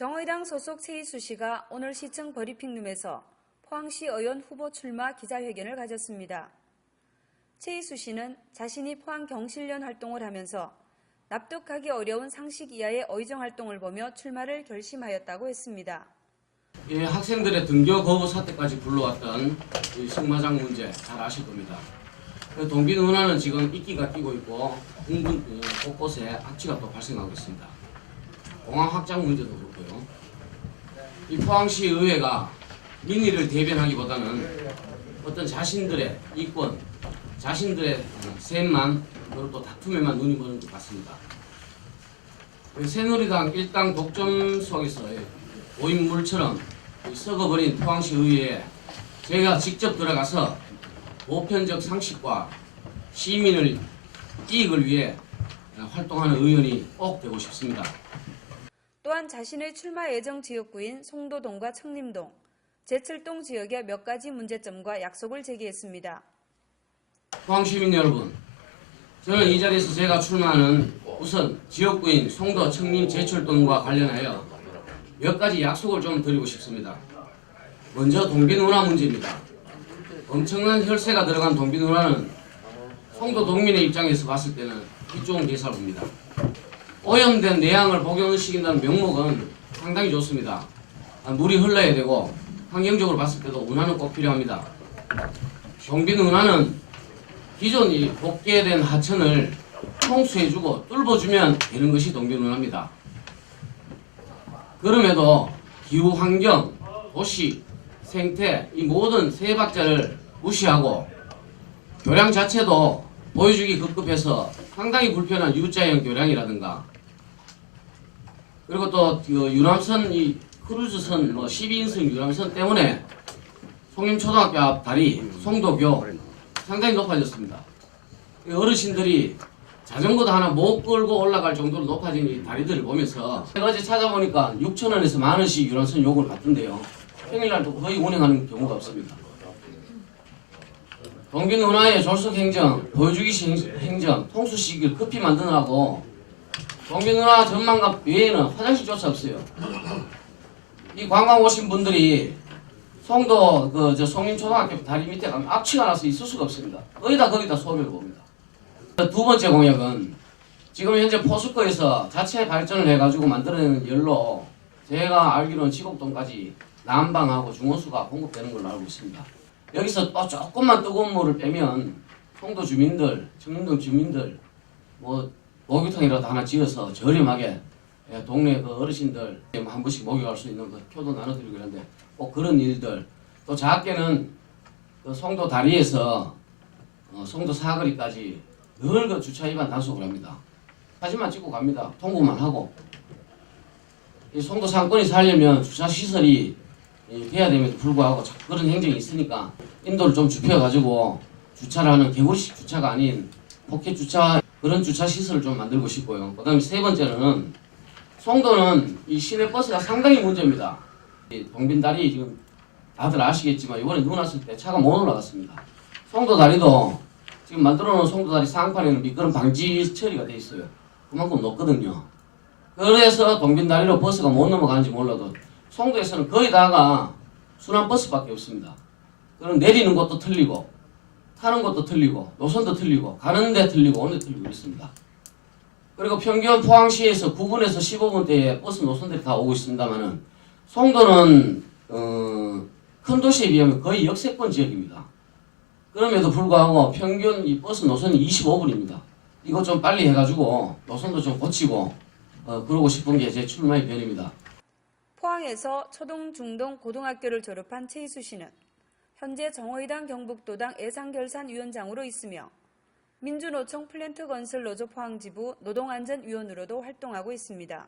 정의당 소속 최희수 씨가 오늘 시청 버리핑룸에서 포항시 의원 후보 출마 기자회견을 가졌습니다. 최희수 씨는 자신이 포항 경실련 활동을 하면서 납득하기 어려운 상식 이하의 의정 활동을 보며 출마를 결심하였다고 했습니다. 예, 학생들의 등교 거부 사태까지 불러왔던 이 승마장 문제 잘 아실 겁니다. 그 동빈 운하는 지금 이끼가 끼고 있고 공군 어, 곳곳에 악취가 또 발생하고 있습니다. 공항 확장 문제도 그렇고요. 이 포항시 의회가 민의를 대변하기보다는 어떤 자신들의 이권, 자신들의 어, 셈만 그리고 또 다툼에만 눈이 머는 것 같습니다. 그 새누리당 일당 독점 속에서 오인 물처럼 썩어버린 포항시 의회에 제가 직접 들어가서 보편적 상식과 시민의 이익을 위해 활동하는 의원이 꼭 되고 싶습니다. 또한 자신의 출마 예정 지역구인 송도동과 청림동, 제철동 지역의 몇 가지 문제점과 약속을 제기했습니다. 포항 시민 여러분, 저는 이 자리에서 제가 출마하는 우선 지역구인 송도, 청림, 제철동과 관련하여 몇 가지 약속을 좀 드리고 싶습니다. 먼저 동빈운하 문제입니다. 엄청난 혈세가 들어간 동빈운하는 송도 동민의 입장에서 봤을 때는 이쪽은 개살구입니다. 오염된 내양을 복용시킨다는 명목은 상당히 좋습니다. 아, 물이 흘러야 되고 환경적으로 봤을 때도 운하는 꼭 필요합니다. 동빈운하는 기존 이 복개된 하천을 청수해주고 뚫어주면 되는 것이 동빈 운하입니다. 그럼에도 기후 환경, 도시, 생태 이 모든 세 박자를 무시하고 교량 자체도 보여주기 급급해서 상당히 불편한 U자형 교량이라든가 그리고 또 그 유람선 이 크루즈선 뭐 12인승 유람선 때문에 송림초등학교 앞 다리 송도교 상당히 높아졌습니다. 이 어르신들이 자전거도 하나 못 끌고 올라갈 정도로 높아진 이 다리들을 보면서 제가 어제 찾아보니까 6천 원에서 만 원씩 유람선 요금을 받던데요. 평일날도 거의 운행하는 경우가 없습니다. 동빈 운하의 졸속 행정, 보여주기식 행- 행정, 통수 시기를 급히 만드느라고 동빈 운하 전망갑 외에는 화장실조차 없어요. 이 관광 오신 분들이 송도 그 저 송림초등학교 다리 밑에 가면 악취가 나서 있을 수가 없습니다. 거기다 거기다 소변을 봅니다. 두 번째 공약은 지금 현재 포스코에서 자체 발전을 해가지고 만들어내는 열로 제가 알기로는 지곡동까지 난방하고 중원수가 공급되는 걸로 알고 있습니다. 여기서 또 조금만 뜨거운 물을 빼면 송도 주민들, 청림동 주민들 뭐 목욕탕이라도 하나 지어서 저렴하게 예, 동네 그 어르신들 한 번씩 목욕할 수 있는 그 표도 나눠드리고 그러는데 꼭 그런 일들 또 작게는 그 송도 다리에서 어, 송도 사거리까지 늘 그 주차 위반 단속을 합니다. 사진만 찍고 갑니다. 통보만 하고 이 송도 상권이 살려면 주차 시설이 이 돼야 됨에도 불구하고 그런 행정이 있으니까 인도를 좀 좁혀가지고 주차를 하는 개구리식 주차가 아닌 포켓 주차 그런 주차 시설을 좀 만들고 싶고요. 그다음에 세 번째는 송도는 이 시내 버스가 상당히 문제입니다. 이 동빈 다리 지금 다들 아시겠지만 이번에 눈 왔을 때 차가 못 올라갔습니다. 송도 다리도 지금 만들어 놓은 송도 다리 상판에는 미끄럼 방지 처리가 돼 있어요. 그만큼 높거든요. 그래서 동빈 다리로 버스가 못 넘어가는지 몰라도 송도에서는 거의 다가 순환 버스밖에 없습니다. 그럼 내리는 것도 틀리고 타는 것도 틀리고 노선도 틀리고 가는 데 틀리고 오는 데 틀리고 있습니다. 그리고 평균 포항시에서 9분에서 15분대에 버스 노선들이 다 오고 있습니다만은 송도는 어, 큰 도시에 비하면 거의 역세권 지역입니다. 그럼에도 불구하고 평균 이 버스 노선이 25분입니다. 이거 좀 빨리 해가지고 노선도 좀 고치고 어, 그러고 싶은 게 제 출마의 변입니다. 포항에서 초등, 중등, 고등학교를 졸업한 최희수 씨는 현재 정의당 경북도당 예산결산위원장으로 있으며 민주노총 플랜트 건설 노조 포항지부 노동안전위원으로도 활동하고 있습니다.